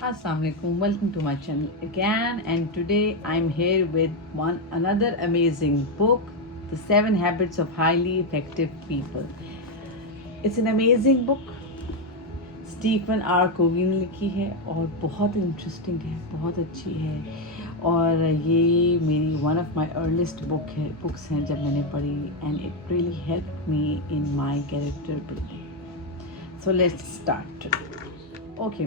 Assalamualaikum. Welcome to my channel again, and today I'm here with another amazing book, The 7 Habits of Highly Effective People. It's an amazing book. Stephen R Covey ने लिखी है और बहुत interesting है, बहुत अच्छी है और ये मेरी one of my earliest books हैं जब मैंने पढ़ी, and it really help me in my character building. So let's start. Okay,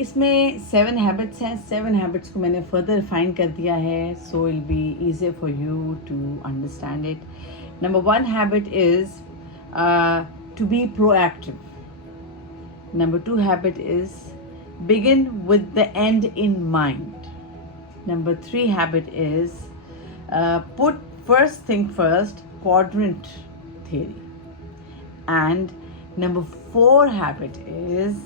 इसमें 7 हैबिट्स हैं. 7 हैबिट्स को मैंने फर्दर रिफाइन कर दिया है, so it be easy for you to understand it. Number 1 habit is to be proactive. Number 2 habit is begin with the end in mind. Number 3 habit is put first thing first, quadrant theory. And number 4 habit is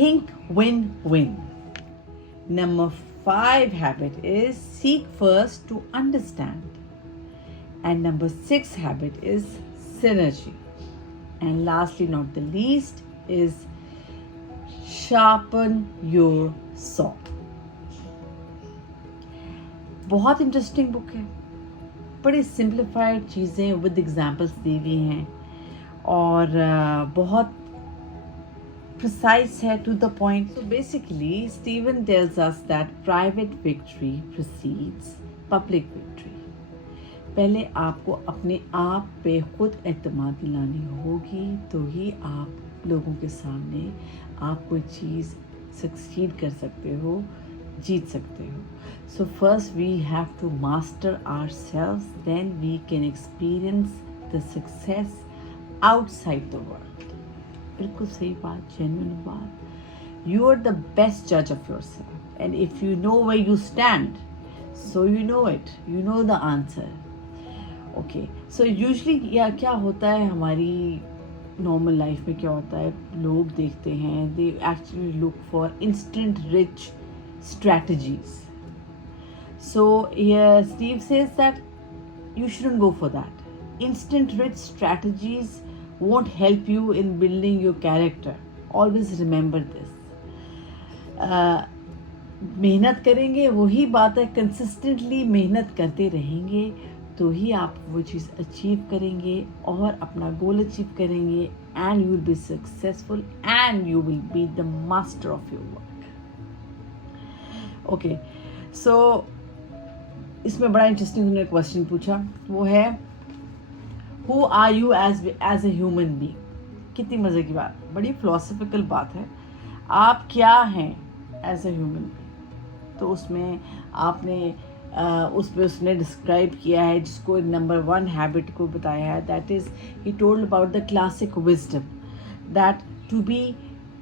think win-win. Number 5 habit is seek first to understand. And number 6 habit is synergy. And lastly, not the least, is sharpen your saw. बहुत interesting book है, बड़ी simplified चीज़ें with examples दी हुई हैं और बहुत precise है, to the point. So basically, Stephen tells us that private victory precedes public victory. पहले आपको अपने आप पे खुद एतमाद दिलानी होगी, तो ही आप लोगों के सामने आप कोई चीज़ सक्सीड कर सकते हो, जीत सकते हो. So first we have to master ourselves, then we can experience the success outside the world. बिल्कुल सही बात, जेन्युइन बात. यू आर द बेस्ट जज of yourself, and if you know where you stand, so you know it, you know the answer. Okay, so usually या क्या होता है हमारी नॉर्मल लाइफ में, क्या होता है, लोग देखते हैं, they actually look for instant rich strategies. So Steve says that you shouldn't go for that. Instant rich strategies won't help you in building your character. Always remember this. मेहनत करेंगे, वही बात है, कंसिस्टेंटली मेहनत करते रहेंगे तो ही आप वो चीज़ अचीव करेंगे और अपना गोल अचीव करेंगे, and you will be successful and you will be the master of your work. Okay, so इसमें बड़ा इंटरेस्टिंग उन्होंने क्वेश्चन पूछा, वो है who are you as a human being. कितनी मज़े की बात, बड़ी फिलोसफिकल बात है. आप क्या हैं एज ए ह्यूमन बीइंग. तो उसमें आपने उसने डिस्क्राइब किया है, जिसको नंबर 1 हैबिट को बताया है, that is he told about the classic wisdom that to be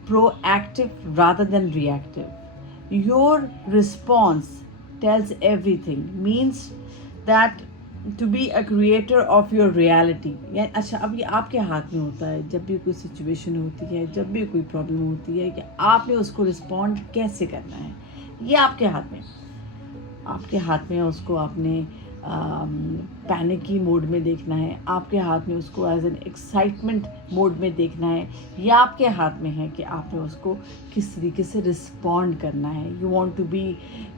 proactive rather than reactive. Your response tells everything, means that to be a creator of your reality. यानी अच्छा, अब ये आपके हाथ में होता है, जब भी कोई सिचुएशन होती है, जब भी कोई प्रॉब्लम होती है, कि आपने उसको रिस्पॉन्ड कैसे करना है, ये आपके हाथ में. आपके हाथ में उसको आपने पैनिकी मोड में देखना है, आपके हाथ में उसको एज एन एक्साइटमेंट मोड में देखना है, या आपके हाथ में है कि आपने उसको किस तरीके से रिस्पॉन्ड करना है. You want to be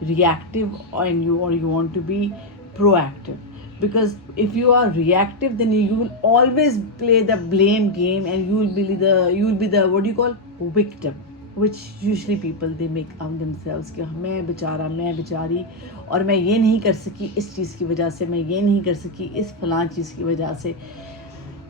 reactive and you want to be proactive. Because if you are reactive, then you will always play the blame game, and you will be the what do you call, victim, which usually people they make of themselves कि मैं बेचारा, मैं बेचारी, और मैं ये नहीं कर सकी इस चीज़ की वजह से, मैं ये नहीं कर सकी इस फलां चीज़ की वजह से.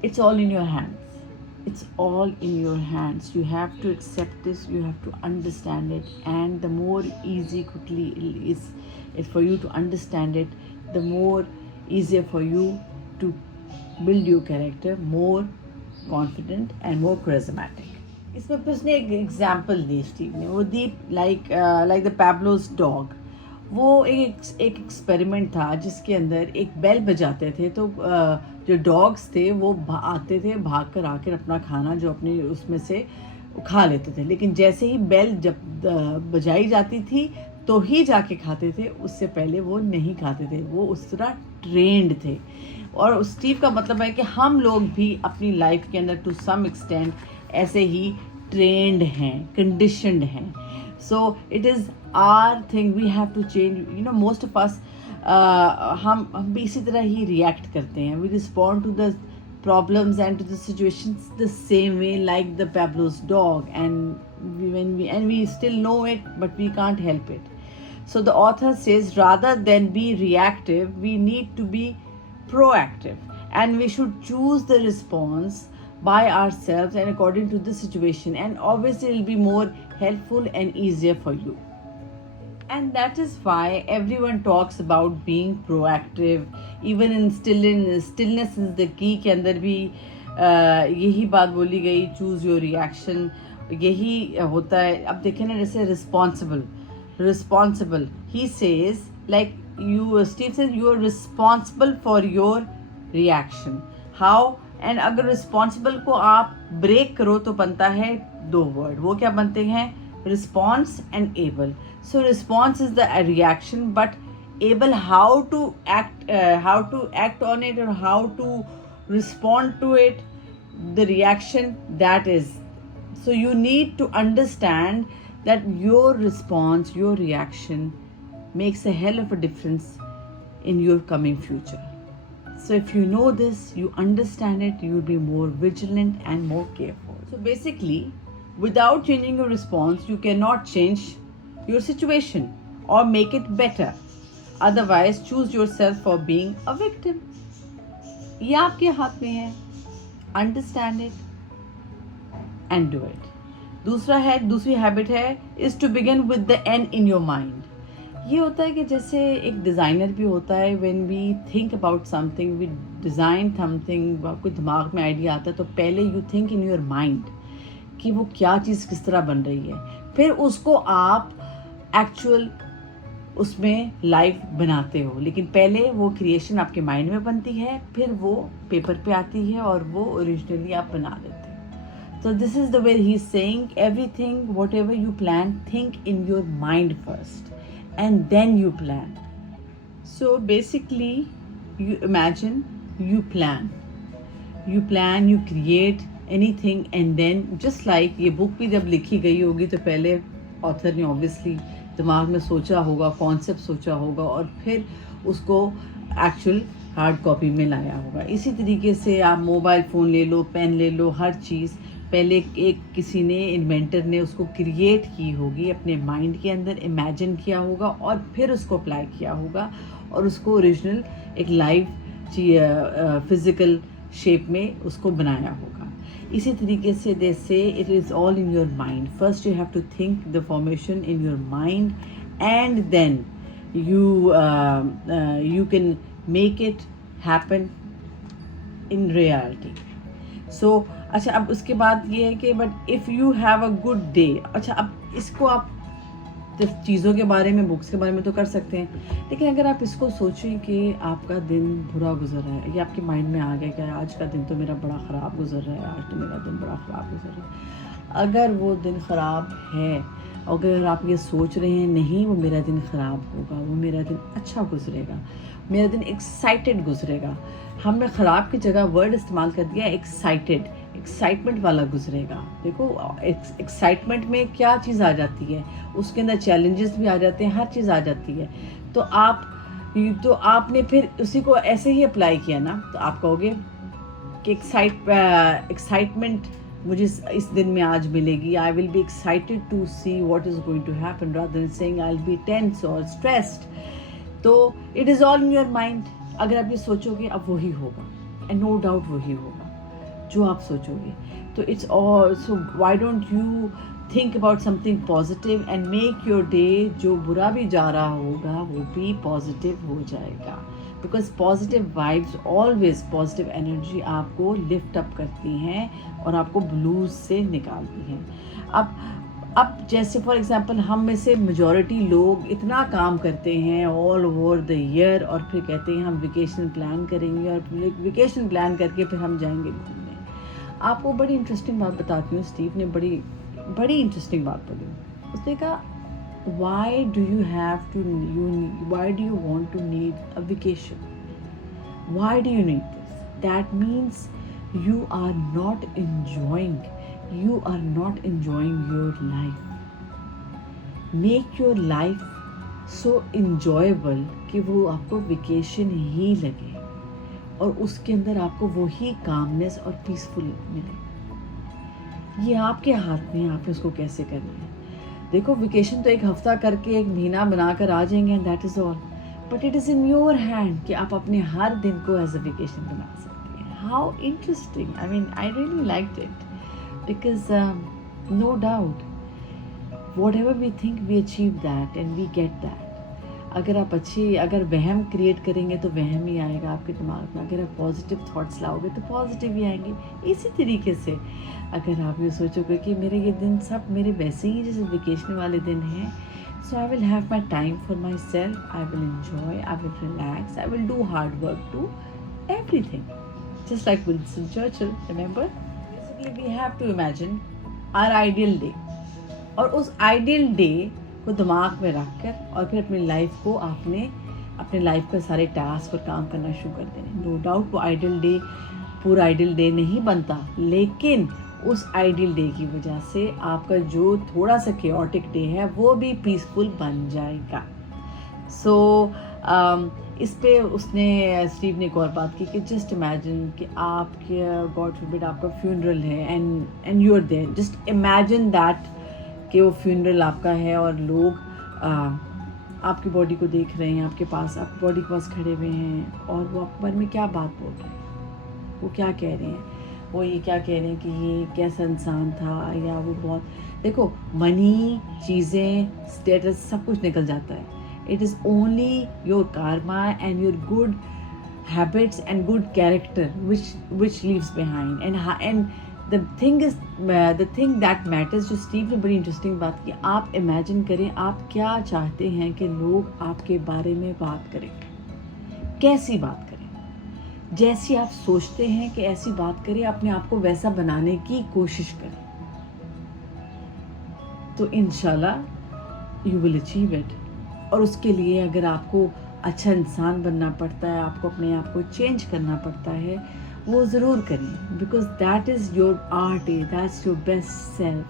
It's all in your hands. It's all in your hands. You have to accept this. You have to understand it, and the more easy quickly is it for you to understand it, the more easier for you to build your character more confident and more charismatic. इसमें फिर उसने एक example दी Steve ने, वो दी like the पैब्लोस dog. वो एक experiment था जिसके अंदर एक बेल बजाते थे, तो जो डॉग्स थे वो आते थे, भाग कर आकर अपना खाना जो अपने उसमें से खा लेते थे, लेकिन जैसे ही बेल जब बजाई जाती थी तो ही जाके खाते थे, उससे पहले वो नहीं खाते थे. वो उस तरह ट्रेंड थे. और स्टीव का मतलब है कि हम लोग भी अपनी लाइफ के अंदर टू सम एक्सटेंट ऐसे ही ट्रेंड हैं, कंडीशनड हैं. So it is our thing, we have to change. You know, most of us ہم بھی اسی طرح ہی ریئیکٹ کرتے ہیں. We respond to the problems and to the situations the same way like the Pavlov's dog, and we still know it but we can't help it. So the author says rather than be reactive, we need to be proactive, and we should choose the response by ourselves and according to the situation, and obviously it will be more helpful and easier for you. And that is why everyone talks about being proactive. Even in stillness is the key کے اندر بھی یہی بات بولی گئی, choose your reaction. یہی ہوتا ہے. اب دیکھیں نا, جیسے responsible he says, like Steve says, you are responsible for your reaction. How? And اگر responsible کو آپ بریک کرو تو بنتا ہے دو ورڈ. وہ کیا بنتے ہیں؟ response and able. So response is the reaction, but able how to act on it, or how to respond to it, the reaction, that is. So you need to understand that your response, your reaction makes a hell of a difference in your coming future. So if you know this, you understand it, you will be more vigilant and more careful. So basically, without changing your response, you cannot change your situation or make it better. Otherwise, choose yourself for being a victim. یہ آپ کے ہاتھ میں ہے. Understand it and do it. دوسری habit ہے is to begin with the end in your mind. یہ ہوتا ہے کہ جیسے ایک ڈیزائنر بھی ہوتا ہے, when we think about something, we design something, کوئی دماغ میں آئیڈیا آتا ہے تو پہلے you think in your mind کہ وہ کیا چیز کس طرح بن رہی ہے, پھر اس کو آپ ایکچوئل اس میں لائف بناتے ہو. لیکن پہلے وہ کریشن آپ کے مائنڈ میں بنتی ہے, پھر وہ پیپر پہ آتی ہے اور وہ اوریجنلی آپ بنا دیتے ہیں. So this is the way he is saying, everything, whatever you plan, think in your mind first and then you plan. So basically, you imagine, you plan, you create anything, and then just like یہ بک بھی جب لکھی گئی ہوگی تو پہلے author نے obviously دماغ میں سوچا ہوگا, کانسیپٹ سوچا ہوگا, اور پھر اس کو ایکچوئل ہارڈ کاپی میں لایا ہوگا. اسی طریقے سے آپ موبائل فون لے لو, پین لے لو, ہر چیز پہلے کسی نے انوینٹر نے اس کو کریٹ کی ہوگی اپنے مائنڈ کے اندر, امیجن کیا ہوگا, اور پھر اس کو اپلائی کیا ہوگا, اور اس کو اوریجنل ایک لائف فزیکل شیپ میں اس کو بنایا ہوگا. اسی طریقے سے they say it is all in your mind. First you have to think the formation in your mind, and then you can make it happen in reality. So اچھا, اب اس کے بعد یہ ہے کہ but if you have a good day. اچھا, اب اس کو آپ چیزوں کے بارے میں, بکس کے بارے میں تو کر سکتے ہیں, لیکن اگر آپ اس کو سوچیں کہ آپ کا دن برا گزر رہا ہے, یہ آپ کے مائنڈ میں آ گیا کہ آج کا دن تو میرا بڑا خراب گزر رہا ہے, آج تو میرا دن بڑا خراب گزر رہا ہے. اگر وہ دن خراب ہے, اگر آپ یہ سوچ رہے ہیں نہیں وہ میرا دن خراب ہوگا, وہ میرا دن اچھا گزرے گا, میرا دن ایکسائٹیڈ گزرے گا. ہم نے خراب کی جگہ ورڈ استعمال کر دیا ایکسائٹیڈ, ایکسائٹمنٹ والا گزرے گا. دیکھو ایکسائٹمنٹ میں کیا چیز آ جاتی ہے, اس کے اندر چیلنجز بھی آ جاتے ہیں, ہر چیز آ جاتی ہے. تو آپ نے پھر اسی کو ایسے ہی اپلائی کیا نا, تو آپ کہو گے کہ ایکسائٹمنٹ مجھے اس دن میں آج ملے گی. I will be excited to see what is going to happen rather than seeing I will be tense اور اسٹریسڈ. تو it is all in your mind. اگر آپ یہ سوچو گے اب وہی ہوگا, اینڈ نو ڈاؤٹ وہی ہوگا جو آپ سوچو گے. تو it's all, so why don't you think about something positive and make your day, جو برا بھی جا رہا ہوگا وہ بھی پازیٹیو ہو جائے گا. Because positive vibes always, positive energy آپ کو لفٹ اپ کرتی ہیں اور آپ کو بلوز سے نکالتی ہیں. اب جیسے فار ایگزامپل ہم میں سے میجورٹی لوگ اتنا کام کرتے ہیں آل اوور دا ایئر, اور پھر کہتے ہیں ہم ویکیشن پلان کریں گے, اور ویکیشن پلان کر کے پھر ہم جائیں گے گھومنے. آپ کو بڑی انٹرسٹنگ بات بتاتی ہوں, اسٹیو نے بڑی انٹرسٹنگ بات بولی. اس نے کہا why do you want to need a vacation? Why do you need this? That means you are not enjoying your life. Make your life so enjoyable कि वो आपको वेकेशन ही लगे और उसके अंदर आपको वही कामनेस और पीसफुल मिले। ये आपके हाथ में है, आपने उसको कैसे करना है। देखो वेकेशन तो एक हफ्ता करके एक महीना बनाकर आ जाएंगे and that is all, but it is in your hand कि आप अपने हर दिन को एज अ वेकेशन बना सकते हैं। How interesting, I mean I really liked it because no doubt whatever we think we achieve that and we get that. अगर वहम क्रिएट करेंगे तो वहम ही आएगा आपके दिमाग में, अगर आप पॉजिटिव थॉट्स लाओगे तो पॉजिटिव ही आएंगे। इसी तरीके से अगर आप ये सोचोगे कि मेरे ये दिन सब मेरे वैसे ही जैसे वेकेशन वाले दिन हैं, so I will have my time for myself, I will enjoy, I will relax, I will do hard work to everything, just like Winston Churchill, remember? Basically we have to imagine our ideal day, और उस ideal day को दिमाग में रख कर और फिर अपनी लाइफ को आपने अपने लाइफ के सारे टास्क पर काम करना शुरू कर देने। नो डाउट वो आइडियल डे पूरा आइडियल डे नहीं बनता, लेकिन उस आइडियल डे की वजह से आपका जो थोड़ा सा केओटिक डे है वो भी पीसफुल बन जाएगा। सो इस पे उसने स्टीव ने एक और बात की कि जस्ट इमेजिन कि आपके गॉड फॉरबिड आपका फ्यूनरल है and you are there, just imagine that कि वो फ्यूनरल आपका है और लोग आपकी बॉडी को देख रहे हैं, आपकी बॉडी के पास खड़े हुए हैं और वो आपके बारे में क्या बात बोल रहे हैं, वो क्या कह रहे हैं, वो ये क्या कह रहे हैं कि ये कैसा इंसान था, या वो बहुत, देखो मनी, चीज़ें, स्टेटस सब कुछ निकल जाता है। It is only your karma and your good habits and good character which leaves behind, and the thing that matters, जो स्टीव ने बड़ी इंटरेस्टिंग बात की, आप इमेजिन करें आप क्या चाहते हैं कि लोग आपके बारे में बात करें, कैसी बात करें, जैसी आप सोचते हैं कि ऐसी बात करें, अपने आप को वैसा बनाने की कोशिश करें, तो इंशाल्लाह यू विल अचीव इट। और उसके लिए अगर आपको अच्छा इंसान बनना पड़ता है, आपको अपने आप को चेंज करना पड़ता है, वो ज़रूर करें, because that is your art, that's your best self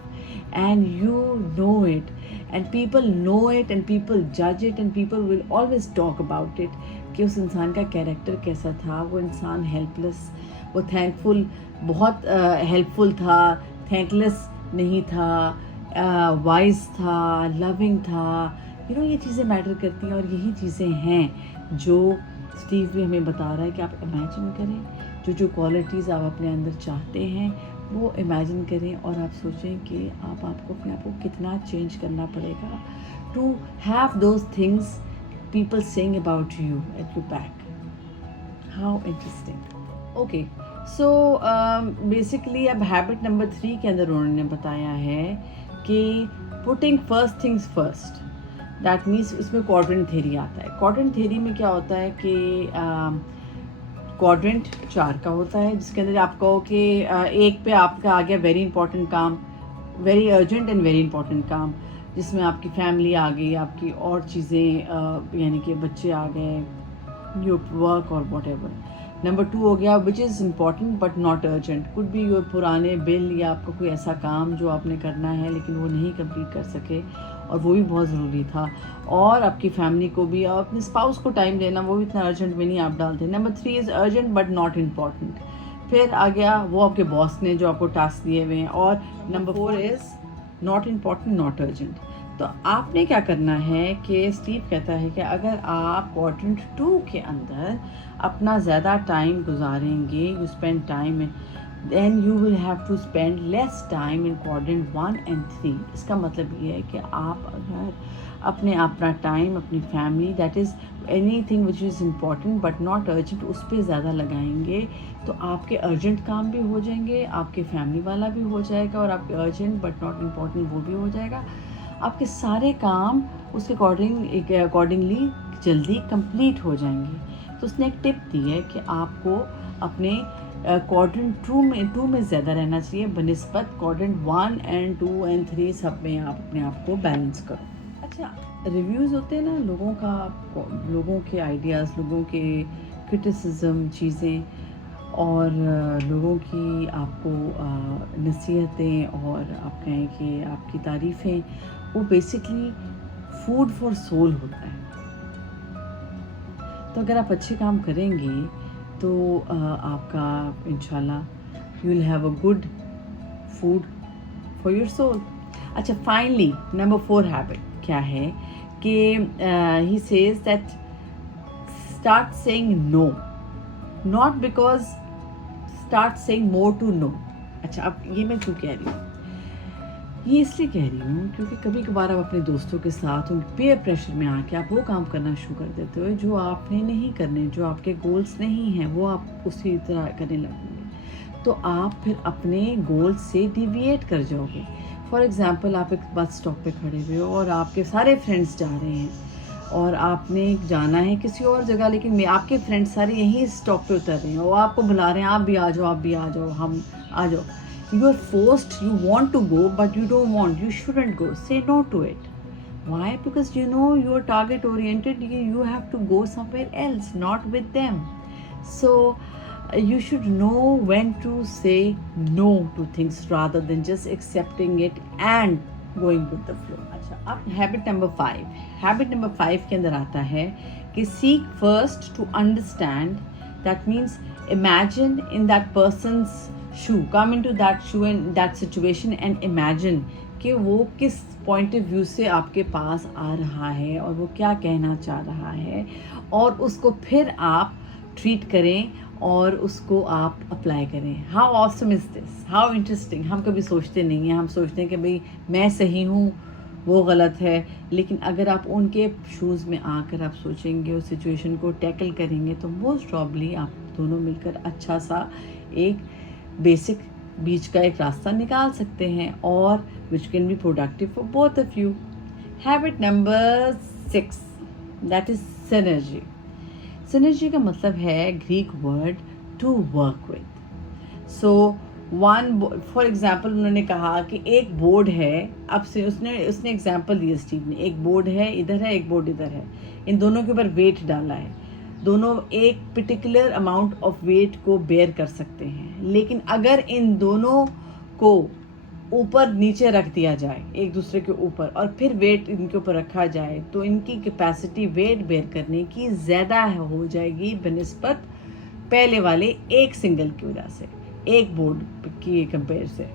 and you know it and people know it and people जज it and people will always talk about it कि उस इंसान का कैरेक्टर कैसा था, वो इंसान हेल्पलेस, वो थैंकफुल, बहुत हेल्पफुल था, थैंकलेस नहीं था, वाइज था, लविंग था, ये चीज़ें मैटर करती हैं। और यही चीज़ें हैं जो स्टीव भी हमें बता रहा है कि आप इमेजिन करें जो क्वालिटीज़ आप अपने अंदर चाहते हैं वो इमेजिन करें और आप सोचें कि आपको अपने आप को कितना चेंज करना पड़ेगा to have those things people saying about you at your back. How interesting. Okay, so basically अब हैबिट नंबर 3 के अंदर उन्होंने बताया है कि putting first things first, that means इसमें क्वाड्रेंट थ्योरी आता है। क्वाड्रेंट थ्योरी में क्या होता है कि क्वाड्रेंट 4 का होता है, जिसके अंदर आप कहो कि एक पे आपका आ गया वेरी इंपॉर्टेंट काम, very urgent and very important काम, जिसमें आपकी फैमिली आ गई, आपकी और चीज़ें यानी कि बच्चे आ गए, योर वर्क और वॉट एवर। नंबर 2 हो गया which is important but not urgent, could be your पुराने बिल या आपका कोई ऐसा काम जो आपने करना है लेकिन वो नहीं कंप्लीट कर सके और वो भी बहुत ज़रूरी था, और आपकी फैमिली को भी और अपने स्पाउस को टाइम देना, वो भी इतना अर्जेंट में नहीं आप डालते। Number 3 is urgent but not important. फिर आ गया वो आपके बॉस ने जो आपको टास्क दिए हुए हैं, और number 4 is not important not urgent. तो आपने क्या करना है कि स्टीव कहता है कि अगर आप क्वाड्रेंट 2 के अंदर अपना ज़्यादा टाइम गुजारेंगे, you spend time then you will have to spend less time in quadrant 1 and 3। इसका मतलब ये है कि आप अगर अपना टाइम अपनी family, that is anything which is important but not urgent, उस पर ज़्यादा लगाएंगे तो आपके अर्जेंट काम भी हो जाएंगे, आपके फैमिली वाला भी हो जाएगा और आपके अर्जेंट बट नॉट इम्पॉर्टेंट वो भी हो जाएगा। आपके सारे काम उसके अकॉर्डिंगली जल्दी कंप्लीट हो जाएंगे। तो उसने एक टिप दी है कि आपको अपने क्वाड्रेंट 2 में ज़्यादा रहना चाहिए बनिस्बत क्वाड्रेंट 1 and 2 and 3 सब में आप अपने आप को बैलेंस करो। अच्छा, रिव्यूज़ होते हैं ना लोगों के आइडियाज़, लोगों के क्रिटिसिज्म चीज़ें और लोगों की आपको नसीहतें और आप कहें कि आपकी तारीफ़ें, वो बेसिकली फूड फॉर सोल होता है. तो अगर आप अच्छे काम करेंगे तो आपका इंशाल्लाह you will have a good food for your soul. अच्छा, फाइनली नंबर 4 हैबिट क्या है कि he says that start saying no, not because start saying more to no. अच्छा, अब ये मैं क्यों कह रही हूँ? ये इसलिए कह रही हूँ क्योंकि कभी कभार आप अपने दोस्तों के साथ उन पेयर प्रेशर में आके आप वो काम करना शुरू कर देते हो जो आपने नहीं करने, जो आपके गोल्स नहीं हैं, वो आप उसी तरह करने लगोगे. तो आप फिर अपने गोल्स से डिविएट कर जाओगे. फॉर एग्ज़ाम्पल, आप एक बस स्टॉप पे खड़े हुए हो और आपके सारे फ्रेंड्स जा रहे हैं और आपने जाना है किसी और जगह, लेकिन आपके फ्रेंड्स सारे यहीं स्टॉप पे उतर रहे हैं और आपको बुला रहे हैं, आप भी आ जाओ, आप भी आ जाओ, हम आ जाओ. You are forced, you want to go, but you don't want, you shouldn't go. Say no to it. Why? Because you know you are target oriented, you have to go somewhere else, not with them. So you should know when to say no to things rather than just accepting it and going with the flow. अच्छा, अब habit number 5. Habit number 5 के अंदर आता है कि seek first to understand. That means imagine in that person's shoe, come into that shoe and that situation and imagine कि वो किस पॉइंट ऑफ व्यू से आपके पास आ रहा है और वो क्या कहना चाह रहा है, और उसको फिर आप ट्रीट करें और उसको आप अप्लाई करें. How awesome is this, how interesting. हम कभी सोचते नहीं हैं, हम सोचते हैं कि भाई मैं सही हूँ, वो गलत है. लेकिन अगर आप उनके शूज़ में आकर आप सोचेंगे, उस सिचुएशन को टैकल करेंगे, तो मोस्ट प्रॉब्ली आप दोनों मिलकर अच्छा सा एक बेसिक बीच का एक रास्ता निकाल सकते हैं और which can be productive for both of you. Habit number 6, that is synergy. Synergy का मतलब है Greek word to work with. So one, for example उन्होंने कहा कि एक बोर्ड है, अब से उसने एग्जाम्पल दिया स्टीव ने, एक बोर्ड है इधर है, एक बोर्ड इधर है, इन दोनों के ऊपर वेट डाला है, दोनों एक पर्टिकुलर अमाउंट ऑफ वेट को बेयर कर सकते हैं. लेकिन अगर इन दोनों को ऊपर नीचे रख दिया जाए एक दूसरे के ऊपर और फिर वेट इनके ऊपर रखा जाए तो इनकी कैपेसिटी वेट बेयर करने की ज़्यादा हो जाएगी बनिस्बत पहले वाले एक सिंगल की वजह से, एक बोर्ड की कंपेयर से.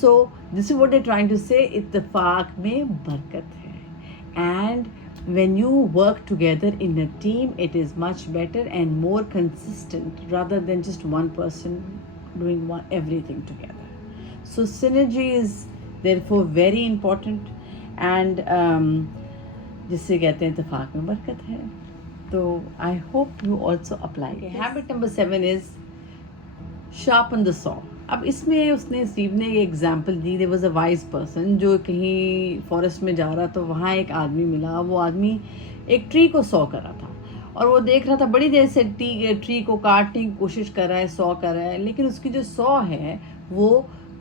So this is what I trying to say, इत्तेफाक में बरकत है. And when you work together in a team, it is much better and more consistent rather than just one person doing everything together. So synergy is therefore very important and जिससे कहते हैं इत्तेफाक में बरकत है. तो I hope you also apply. Habit number 7 is sharpen the saw. अब इसमें उसने स्टीव ने एक एग्जाम्पल दी. There was a wise person जो कहीं फॉरेस्ट में जा रहा, तो वहाँ एक आदमी मिला. वो आदमी एक ट्री को सॉ कर रहा था और वो देख रहा था बड़ी देर से ट्री को काटने की कोशिश कर रहा है, सॉ कर रहा है, लेकिन उसकी जो सॉ है वो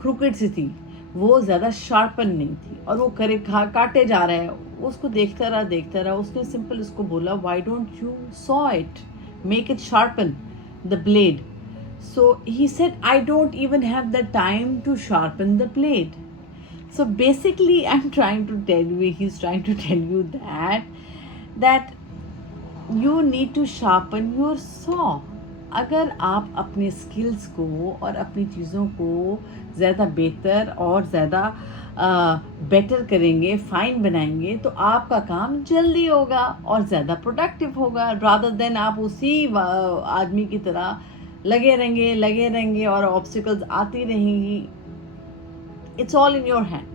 क्रूकेड सी थी, वो ज़्यादा शार्पन नहीं थी और वो काटे जा रहा है. वो उसको देखता रहा. उसने सिंपल उसको बोला, why don't you saw it, make it sharpen the blade. So he said, I don't even have the time to sharpen the blade. So basically he's trying to tell you that you need to sharpen your saw. अगर आप अपने skills को और अपनी चीज़ों को ज़्यादा बेहतर और ज़्यादा बेटर करेंगे, फाइन बनाएंगे, तो आपका काम जल्दी होगा और ज़्यादा प्रोडक्टिव होगा, रादर देन आप उसी आदमी की तरह लगे रहेंगे और ऑब्स्टिकल्स आती रहेंगी. It's all in your hand.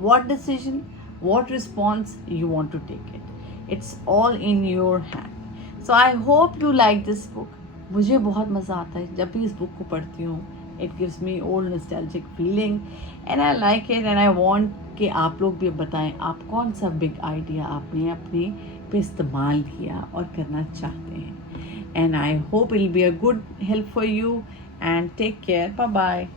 What decision, what response you want to take it, it's all in your hand. So I hope you like this book. मुझे बहुत मज़ा आता है जब भी इस बुक को पढ़ती हूँ. It gives me old nostalgic feeling and I like it and I want कि आप लोग भी बताएं आप कौन सा बिग आइडिया आपने अपने पे इस्तेमाल किया और करना चाहते हैं. And I hope it will be a good help for you, and take care. Bye bye.